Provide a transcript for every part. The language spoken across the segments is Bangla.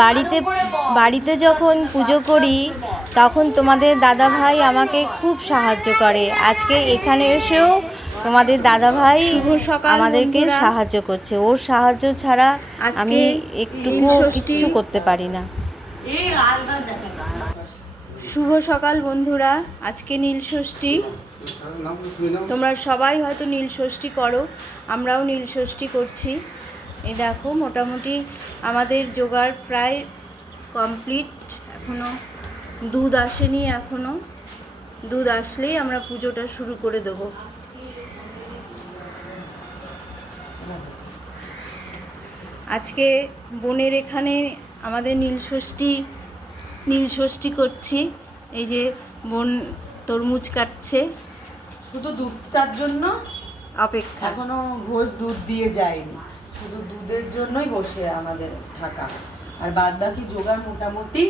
বাড়িতে বাড়িতে যখন পুজো করি তখন তোমাদের দাদা ভাই আমাকে খুব সাহায্য করে। আজকে এখানে এসেও তোমাদের দাদা ভাই আমাদেরকে সাহায্য করছে। ওর সাহায্য ছাড়া আমি একটুকু। কিচ্ছু করতে পারি না। শুভ সকাল বন্ধুরা। আজকে নীল ষষ্ঠী। তোমরা সবাই হয়তো নীল ষষ্ঠী করো। আমরাও নীল ষষ্ঠী করছি। এই দেখো মোটামুটি আমাদের জোগাড় প্রায় কমপ্লিট। এখনও দুধ আসেনি এখনও দুধ আসলেই আমরা পুজোটা শুরু করে দেবো। আজকে বোনের এখানে আমাদের নীলষষ্ঠী নীলষষ্ঠী করছি। এই যে বোন তরমুজ কাটছে। শুধু দুধটার জন্য? অপেক্ষা। এখনও ঘোষ দুধ দিয়ে যায়নি। শুধু দুধের জন্যই বসে আমাদের থাকা। আর বাদ বাকি জোগাড় মোটামুটি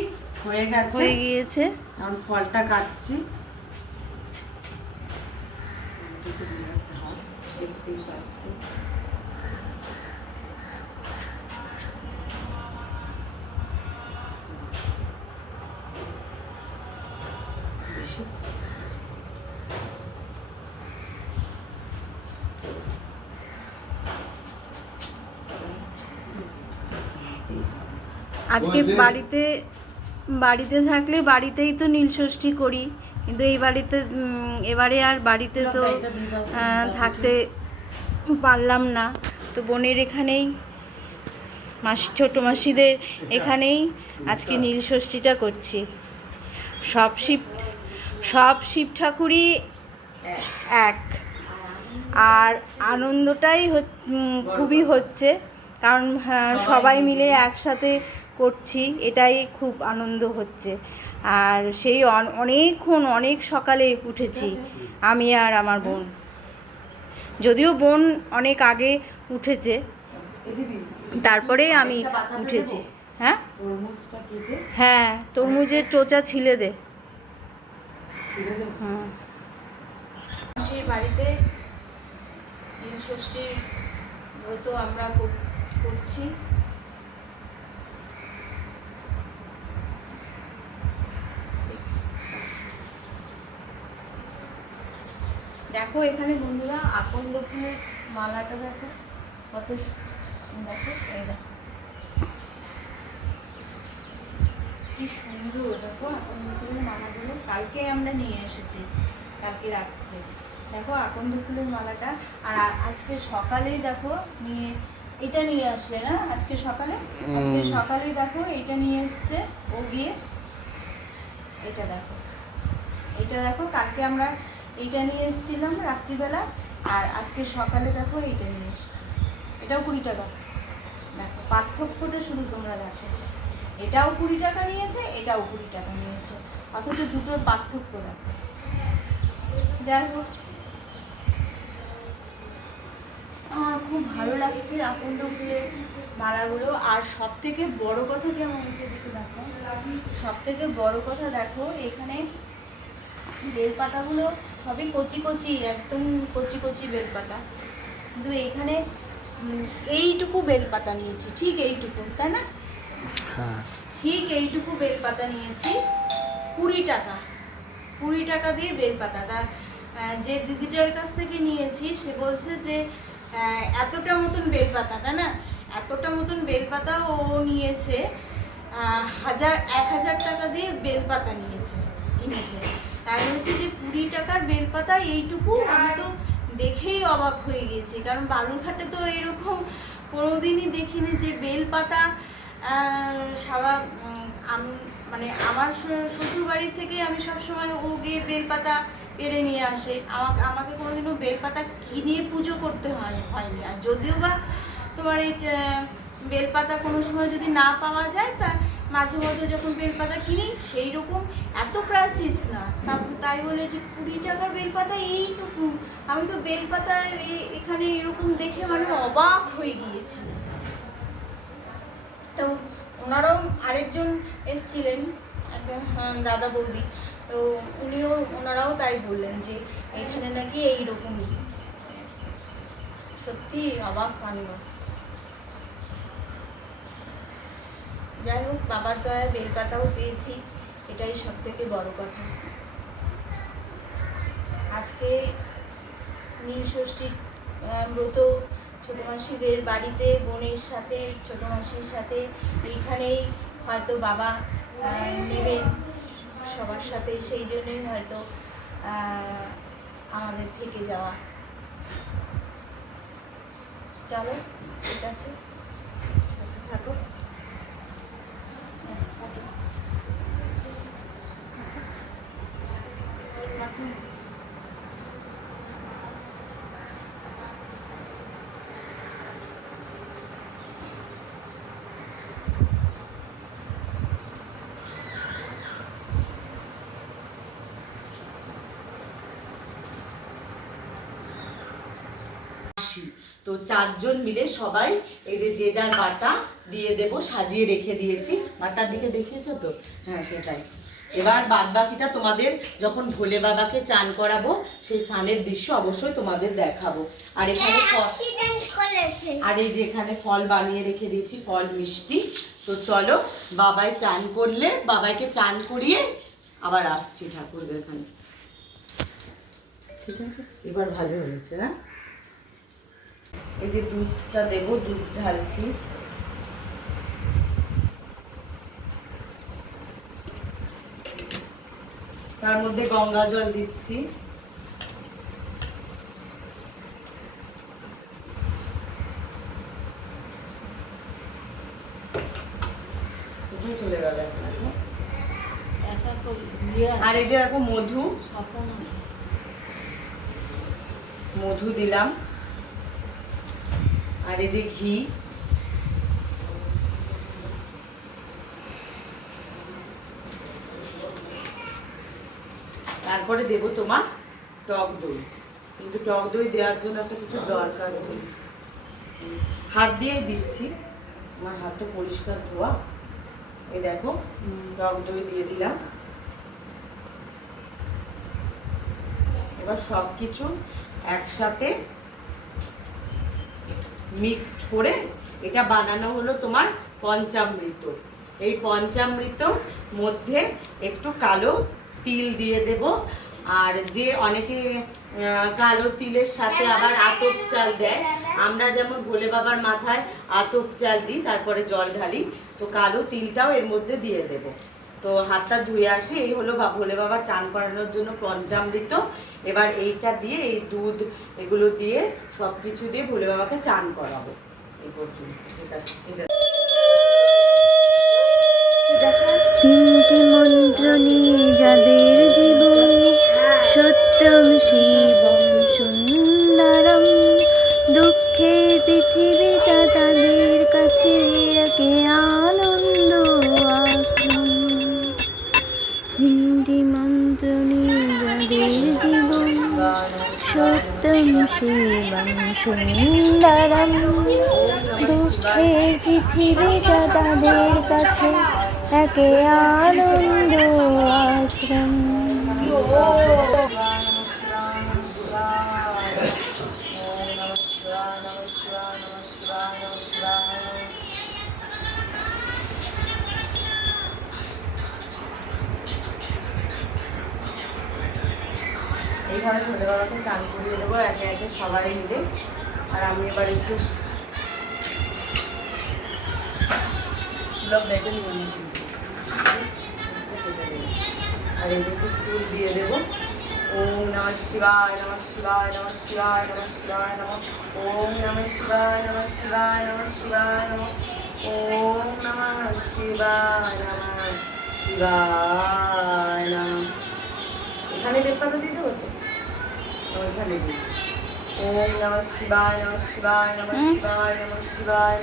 হয়ে গেছে। হয়ে গিয়েছে। এখন ফলটা কাটছি। দেখতেই পাচ্ছি আজকে বাড়িতে বাড়িতে থাকলে বাড়িতেই তো নীলষষ্ঠী করি কিন্তু এই বাড়িতে এবারে আর বাড়িতে তো থাকতে পারলাম না। তো বোনের এখানেই মাসি ছোটো মাসিদের এখানেই আজকে নীলষষ্ঠীটা করছি। সব শিব সব শিব ঠাকুরই এক। আর আনন্দটাই হচ- খুবই হচ্ছে কারণ হ্যাঁ, সবাই মিলে একসাথে করছি, এটাই খুব আনন্দ হচ্ছে। আর সেই অনেকক্ষণ, অনেক সকালে উঠেছি আমি আর আমার বোন। যদিও বোন অনেক আগে উঠেছে, তারপরে আমি উঠেছি। হ্যাঁ? হ্যাঁ তরমুজের চোচা ছিলে দে। দেবো বাড়িতে ষষ্ঠীর ব্রত আমরা করছি। দেখো এখানে বন্ধুরা আকন্দ ফুলের মালাটা দেখো। কত দেখো এই দেখো। কি সুন্দর দেখো আকন্দ ফুলের মালাগুলো। কালকে আমরা নিয়ে এসেছি কালকে রাত্রে। দেখো আকন্দ ফুলের মালাটা। আর আজকে সকালেই দেখো নিয়ে এটা নিয়ে আসলে না? আজকে সকালে? আজকে সকালেই দেখো এটা নিয়ে এসছে ও গিয়ে এটা দেখো। এটা দেখো কালকে আমরা এইটা নিয়ে এসেছিলাম রাত্রিবেলা, আর আজকে সকালে দেখো এইটা নিয়ে এসেছি। এটাও কুড়ি টাকা। দেখো, পার্থক্যটা শুধু তোমরা দেখো। এটাও কুড়ি টাকা নিয়েছে, এটাও কুড়ি টাকা নিয়েছে। অথচ দুটোর পার্থক্য দেখো। যাই হোক। আমার খুব ভালো লাগছে আকন্দ ফুলের মালাগুলো আর সব থেকে বড় কথা কি আমার দেখো সব থেকে বড় কথা দেখো, এখানে বেলপাতাগুলো? সবই কচি কচি একদম কচি কচি বেলপাতা। কিন্তু এইখানে এইটুকু বেলপাতা নিয়েছি ঠিক এইটুকু তাই না? ঠিক এইটুকু বেলপাতা নিয়েছি কুড়ি টাকা। কুড়ি টাকা দিয়ে বেলপাতা। তা যে দিদিটার কাছ থেকে নিয়েছি সে বলছে যে এতটা মতন বেলপাতা তাই না? এতটা মতন বেলপাতা ও নিয়েছে হাজার এক হাজার টাকা দিয়ে বেলপাতা নিয়েছে কিনেছে তাই হচ্ছে যে কুড়ি টাকার বেলপাতা এইটুকু আমি তো দেখেই অবাক হয়ে গেছি। কারণ বালুরঘাটে তো এরকম কোনোদিনই দেখিনি যে বেলপাতা সারা আমি মানে আমার শ্বশুর বাড়ি থেকে আমি সবসময় ও গিয়ে বেলপাতা পেরে নিয়ে আসে। আমাকে আমাকে কোনোদিনও বেলপাতা কিনে পুজো করতে হয় হয়নি। আর যদিও বা তোমার এই বেলপাতা কোনো সময় যদি না পাওয়া যায় তা মাঝে মধ্যে যখন বেলপাতা কিনি সেই রকম এত ক্রাইসিস না। তাই বলে যে কুড়ি টাকার বেলপাতা এইটুকু। আমি তো বেলপাতা এখানে এরকম দেখে মানে অবাক হয়ে গিয়েছি। তো ওনারাও আরেকজন এসছিলেন একটা হ্যাঁ, দাদা বৌদি। তো উনিও ওনারাও তাই বললেন যে এখানে নাকি এইরকমই। সত্যি অবাক কাণ্ড যাই হোক বাবার দয়ায় বেলপাতাও পেয়েছি, এটাই সব থেকে বড় কথা। আজকে নীল ষষ্ঠীর ব্রত ছোটো মাসিদের বাড়িতে, বোনের সাথে, ছোটো মাসির সাথে, এইখানেই হয়তো বাবা নেবেন সবার সাথে, সেই জন্যই হয়তো আমাদের থেকে যাওয়া। চলো, ঠিক আছে, সাথে থাকো আসি। তো চারজন মিলে সবাই এই যে যে যার বাটা দিয়ে দেব সাজিয়ে রেখে দিয়েছি। বাটার দিকে দেখিয়েছো তো? হ্যাঁ সেটাই। এবার বাদ বাকিটা তোমাদের যখন ভোলে বাবাকে চান করাবো সেই স্নানের দৃশ্য অবশ্যই তোমাদের দেখাবো। আর এখানে আর এই যে এখানে ফল বানিয়ে রেখে দিয়েছি ফল মিষ্টি। তো চলো বাবাই চান করলে বাবাইকে চান করিয়ে আবার আসছি ঠাকুরদের এখানে ঠিক আছে। এবার ভালো হয়েছে না? এই যে দুধটা দেবো দুধ ঢালছি। তার মধ্যে গঙ্গা জল দিচ্ছি। চলে গেল আর এই যে এখন মধু। মধু দিলাম। আর এই যে ঘি। তারপরে দেবো তোমার টক দই। কিন্তু টক দই দেওয়ার জন্য একটা কিছু দরকার ছিল হাত দিয়েই দিচ্ছি। আমার হাতটা পরিষ্কার ধোয়া। এই দেখো, টক দই দিয়ে দিলাম। এবার সব কিছু একসাথে মিক্সড করে এটা বানানো হলো তোমার পঞ্চামৃত। এই পঞ্চামৃত মধ্যে একটু কালো তিল দিয়ে দেব। আর যে অনেকে কালো তিলের সাথে আবার আতপ চাল দেয়। আমরা যেমন ভোলে বাবার মাথায় আতপ চাল দিই তারপরে জল ঢালি তো কালো তিলটাও এর মধ্যে দিয়ে দেব। তো হাতটা ধুয়ে আসি এই হলো ভোলে বাবার চান করানোর জন্য পঞ্চামৃত। এবার এইটা দিয়ে এই দুধ এগুলো দিয়ে সব কিছু দিয়ে ভোলে বাবাকে চান করাবো। এই পর্যন্ত এটা তিনটি মন্ত্র নিয়ে যাদের জীবন সত্যম শিবম তিনটি মন্ত্র নিয়ে যাদের জীবন, সত্যম শিবম সুন্দরম। দুঃখের পৃথিবী তাদের কাছে একে আনন্দ আশ্রম। এইভাবে বাবাকে চান করিয়ে দেবো, একে একে সবাই মিলে। আর আমি এবার একটু ব্লগ দেখে আর একটু ফুল দিয়ে দেবো। ওম নম শিবায় নম শিবায় নম শিবায় নম শিবায় নম, ওম নম শিবায় নম শিবায় নম শিবায় নম, ওম নম শিবায় নম শিবায় নম। এখানে বেলপাতা দিতে হতো ওইখানে দিই ওম শিবায় শিবায় শিবায়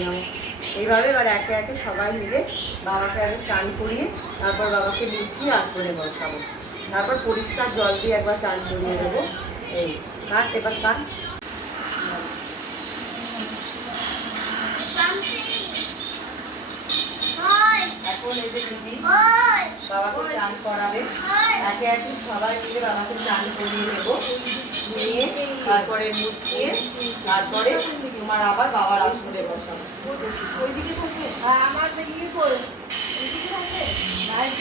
নম এইভাবে এবার একে একে সবাই মিলে বাবাকে আগে চান করিয়ে তারপর বাবাকে লুচিয়ে আসরে বসাবো। তারপর পরিষ্কার জল দিয়ে একবার চান করিয়ে দেবো। এই কাট এবার কাট এখন এই যে দিদি বাবাকে চান করাবে। একে একে সবাই মিলে বাবাকে চান করিয়ে নেব। নিয়ে তারপরে মুছিয়ে তারপরে তোমার আবার বাবার আসলে বসাবো। ওইদিকে আর আমার রাইট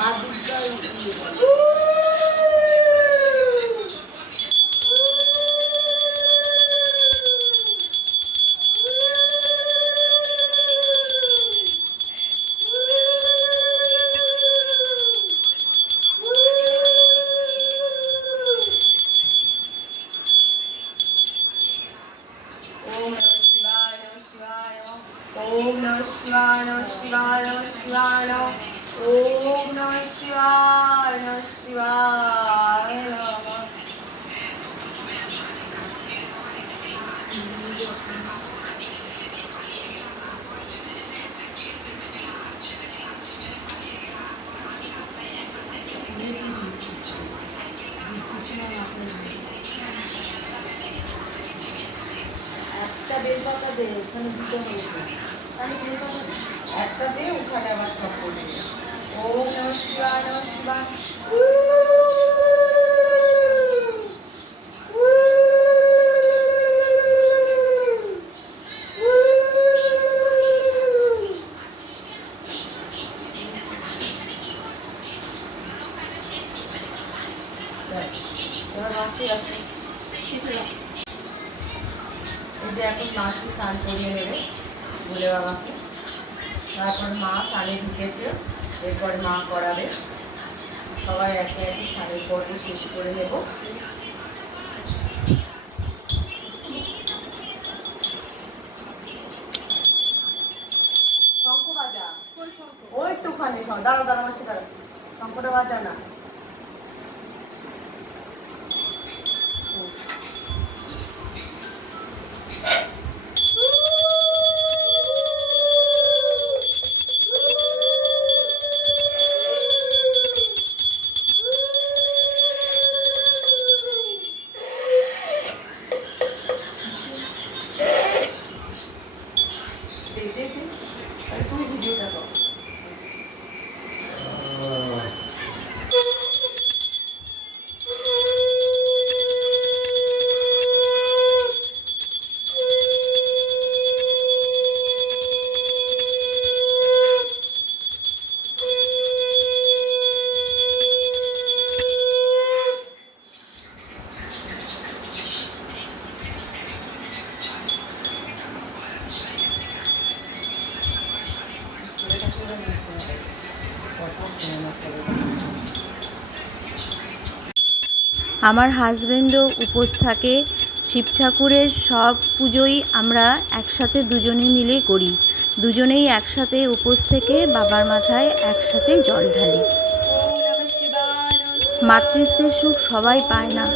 মা দুর্গা একটা দিয়ে ও নমস্কার সব ওখানে শঙ্খ। দাঁড়াও দাঁড়াও মাসি দাঁড়াও শঙ্খটা বাজা না আমার হাজব্যান্ডও উপোস থাকে। শিব ঠাকুরের সব পুজোই আমরা একসাথে দুজনে মিলে করি। দুজনেই একসাথে উপোস থেকে বাবার মাথায় একসাথে জল ঢালি। মাতৃত্বের সুখ সবাই পায় না,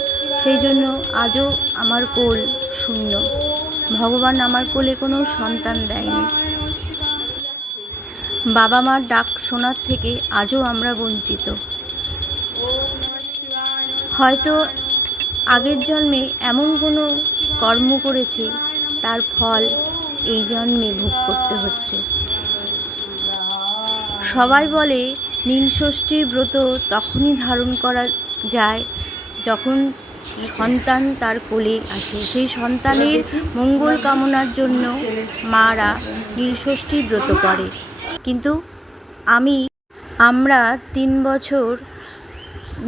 সেই জন্য আজও আমার কোল শূন্য। ভগবান আমার কোলে কোনো সন্তান দেয়নি। বাবা মার ডাক শোনার থেকে আজও আমরা বঞ্চিত। হয়তো আগের জন্মে এমন কোনো কর্ম করেছি, তার ফল এই জন্মে ভোগ করতে হচ্ছে। সবাই বলে নীলষষ্ঠীর ব্রত তখনই ধারণ করা যায় যখন সন্তান তার কোলে আসে। সেই সন্তানের মঙ্গল কামনার জন্য মারা নীলষষ্ঠী ব্রত করে। কিন্তু আমি, আমরা তিন বছর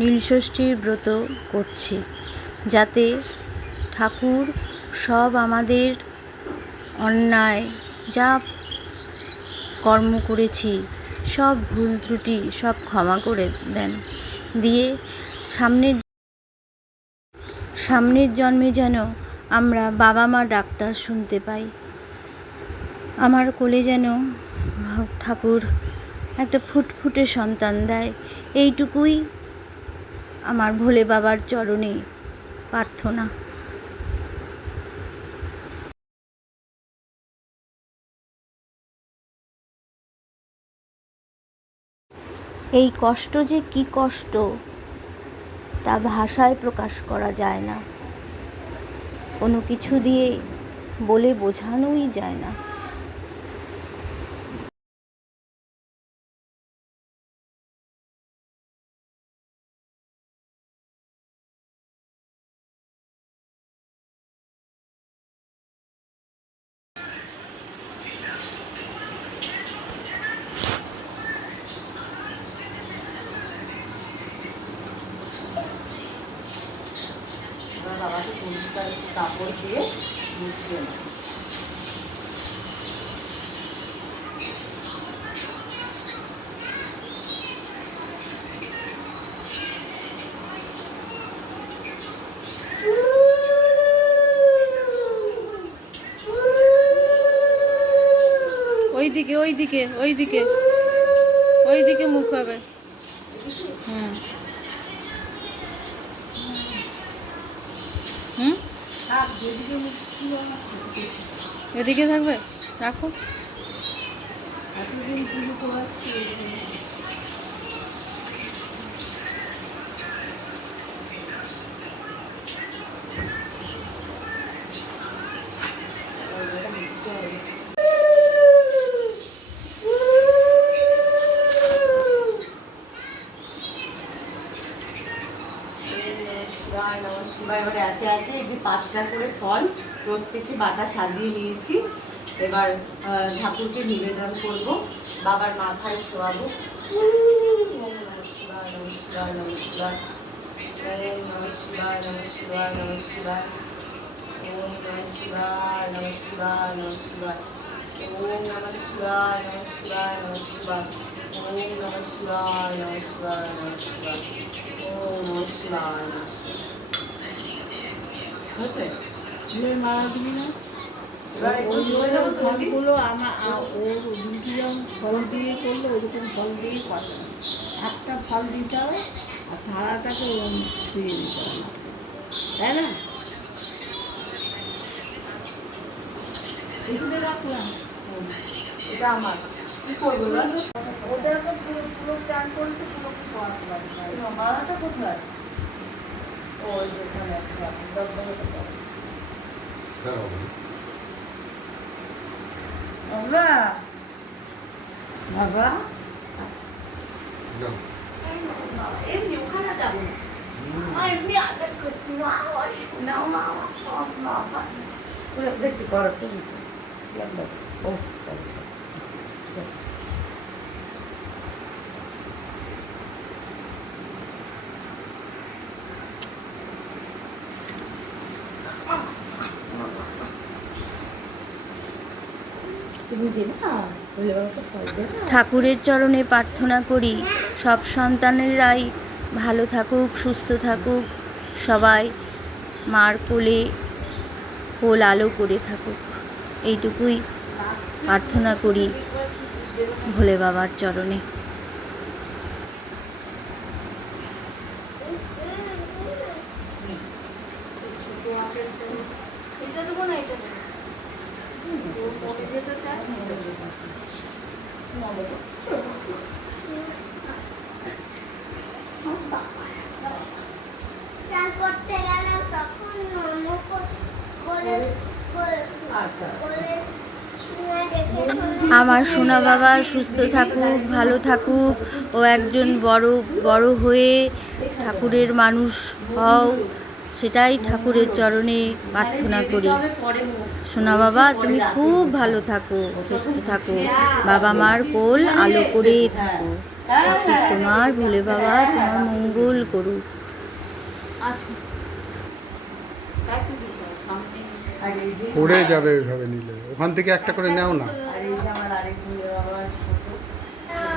নীলষষ্ঠীর ব্রত করছি, যাতে ঠাকুর সব আমাদের অন্যায়, যা কর্ম করেছি, সব ভুল ত্রুটি, সব ক্ষমা করে দেন। দিয়ে সামনের সামনের জন্মে যেন আমরা বাবা মা ডাক্তার শুনতে পাই। আমার কোলে যেন ঠাকুর একটা ফুটফুটে সন্তান দেয়, এইটুকুই আমার ভোলে বাবার চরণে প্রার্থনা। এই কষ্ট যে কি কষ্ট, তা ভাষায় প্রকাশ করা যায় না। কোনো কিছু দিয়ে বলে বোঝানোই যায় না। ওই দিকে ওই দিকে ওই দিকে ওই দিকে মুখ হবে হুম। হুম? এদিকে থাকবে? রাখো। প্রত্যেকে বাটা সাজিয়ে নিয়েছি। এবার ঠাকুরকে নিবেদন করব। বাবার মাথায় শোয়াবো। ওম ফুলের মালা দিবি না? তো? ফলগুলো আমার ওর দুটি যেমন ফল দিয়ে করলে ওরকম ফল দিয়েই করে একটা ফল দিতে হবে আর ওরকম ছুঁয়ে দিতে হবে। তাই না? এখানে রাখলাম। এটা আমার। কি করব এবার ওটাকে পুরো চান করতে পুরো মালাটা কোথায়? ওই যে এখানে আছে রাখো, দরজাটা দাও। বাবা বাবা এমনি ওখানে যাব না আমার এমনি আদর করছি মা আমার শোনাও মা আমার সব মা আমার ওরা দেখতে করো তুমি ও সরি সরি তুমি দেবে না বলে বাবাকে ফল দেবে না ঠাকুরের চরণে প্রার্থনা করি, সব সন্তানেরাই ভালো থাকুক, সুস্থ থাকুক, সবাই মার কোলে কোল আলো করে থাকুক। এইটুকুই প্রার্থনা করি ভোলে বাবার চরণে এটা দেবো না এটা দেবো মনে যেতে চাস চান করতে গেলাম তখন মোমো করে আচ্ছা করে শুনে দেখে আমার সোনা বাবা সুস্থ থাকুক, ভালো থাকুক, ও একজন বড় বড় হয়ে ঠাকুরের মানুষ হও। সেটাই ঠাকুরের চরণে প্রার্থনা করি। সোনা বাবা, তুমি খুব ভালো থাকো, সুস্থ থাকো। বাবা মার কোল আলো করে থাকো। ঠাকুর তোমার, ভোলে বাবা তোমার মঙ্গল করুক। পড়ে যাবে ওইভাবে নিলে। ওখান থেকে একটা করে নাও না।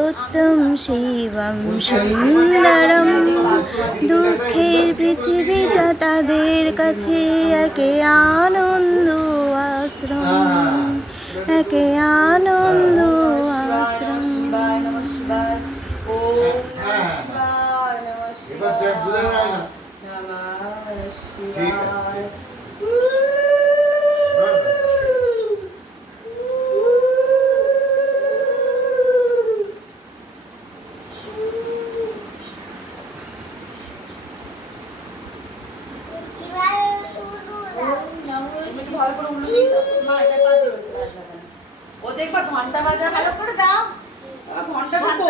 সত্যম শিবম সুন্দরম দুঃখের পৃথিবীটা তাদের কাছে একে আনন্দ আশ্রম। একে আনন্দ আশ্রম। ঠিক আছে, শিবায়। এবারে শুরু দাও। তুমি একটু ভালো করে উল্টো দিয়ে দাও। মা, এটা পা দিয়ে ওঠো, বাজনা কেন? ও দেখবা ঘণ্টা বাজা ভালো করে দাও। আবার ঘণ্টা ঢুকো।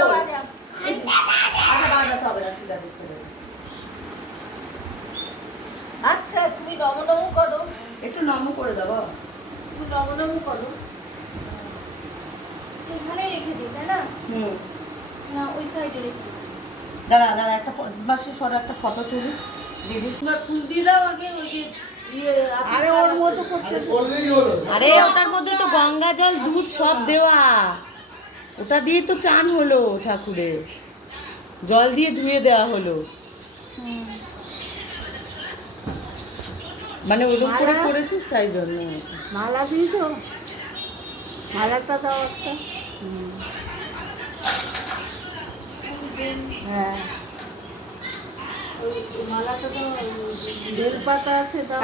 আচ্ছা বাজাতে হবে না ঠিক আছে ছেড়ে দাও। আচ্ছা তুমি নম নম করো। একটু নম করে দাও তুমি নম নম করো। এখানে রেখে দিই তাই না? হুম। না ওই সাইডে রেখে দাঁড়া দাঁড়া একটা বাসে সর একটা ফটো তুলি। দিদি ফুল দিয়ে দাও আগে ওই যে আরে ওর মতো করতে আরে ওটার মধ্যে তো গঙ্গা জল দুধ সব দেওয়া। ওটা দিয়ে তো চান হলো ঠাকুরের। জল দিয়ে ধুয়ে দেওয়া হলো। মানে ওরকম করে করেছিস তাই জন্য। মালা দিয়েছ মালাটা দাও একটা। হ্যাঁ ওই মালাটা দাও বেলপাতা আছে দাও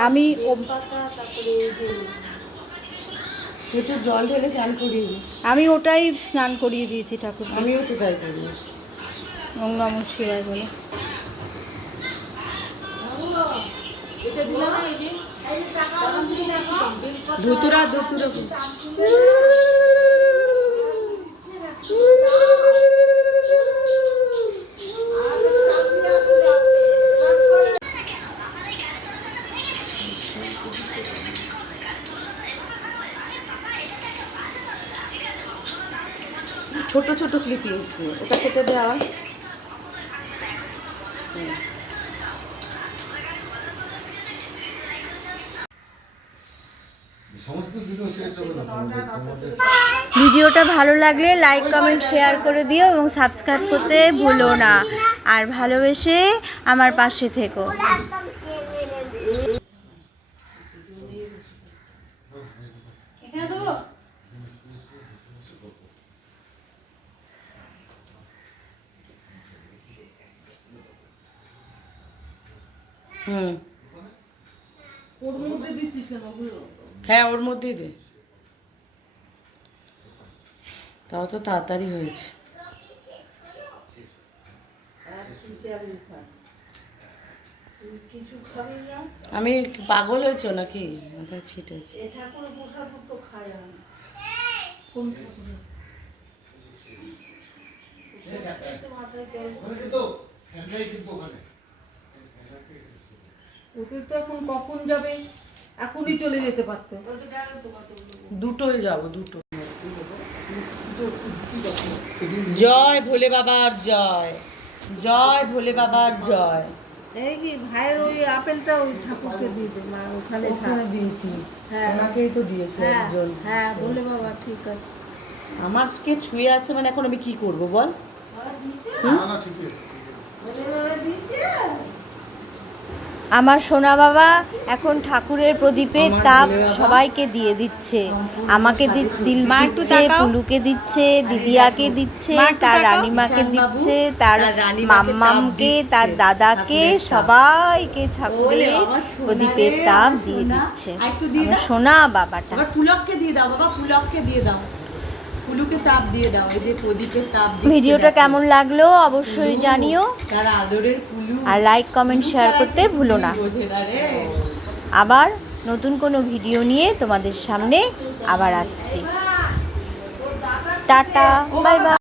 আমি একটু জল ঢেলে চান করিয়ে দিই। আমি ওটাই স্নান করিয়ে দিয়েছি ঠাকুর আমিও তো তাই করি। ওম নম শিবায় বলে। এটা দিলাম। এই যে এই যে টাকা দিয়ে দেখো বেলপাতা ধুতুরা। ধুতুরা ছোট ছোট ক্লিপিংস দিয়ে ওটা কেটে দেওয়া। ভিডিওটা ভালো লাগলে লাইক কমেন্ট শেয়ার করে দিও এবং সাবস্ক্রাইব করতে ভুলো না। আর ভালোবেসে আমার পাশে থেকো একদম টেনে নেবে। এখানে দেবো হুম ওর মধ্যে দিচ্ছিস কেন ওগুলো হ্যাঁ ওর মধ্যেই দে। তাও তো তাড়াতাড়ি হয়েছে। আমি পাগল হয়েছো নাকি? কিন্তু ওখানে ওদের তো এখন কখন যাবে? এখনই চলে যেতে পারতো। দুটোই যাব দুটো। জয় ভোলে বাবার জয় জয় ভোলে বাবার জয়। এই কি ভাইয়ের ওই আপেলটা ওই ঠাকুরকে দিয়ে দে মা ওখানে ওখানে দিয়েছি। হ্যাঁ। ওনাকেই তো দিয়েছে হ্যাঁ একজন। হ্যাঁ বলে বাবা ঠিক আছে। আমাকে ছুঁয়ে আছে মানে এখন আমি কি করব বল? না না ঠিক আছে বলে বাবা দিচ্ছে আমার সোনা বাবা এখন ঠাকুরের প্রদীপের তাপ সবাইকে দিয়ে দিচ্ছে। আমাকে দি- দিল মা দিচ্ছে পুলুকে দিচ্ছে দিদিয়াকে দিচ্ছে তার। রানীমাকে দিচ্ছে তার মাম্মামকে তার দাদাকে সবাইকে ঠাকুরের প্রদীপের তাপ দিয়ে দিচ্ছে। সোনা বাবাটা। পুলককে দিয়ে দাও বাবা পুলককে দিয়ে দাও। পুলুকে তাপ দিয়ে দাও এই যে প্রদীপের তাপ ভিডিওটা কেমন লাগল অবশ্যই জানিও। তার আদরের কুলু। আর লাইক কমেন্ট শেয়ার করতে ভুলো না। আবার নতুন কোনো ভিডিও নিয়ে তোমাদের সামনে আবার আসছি। Tata bye bye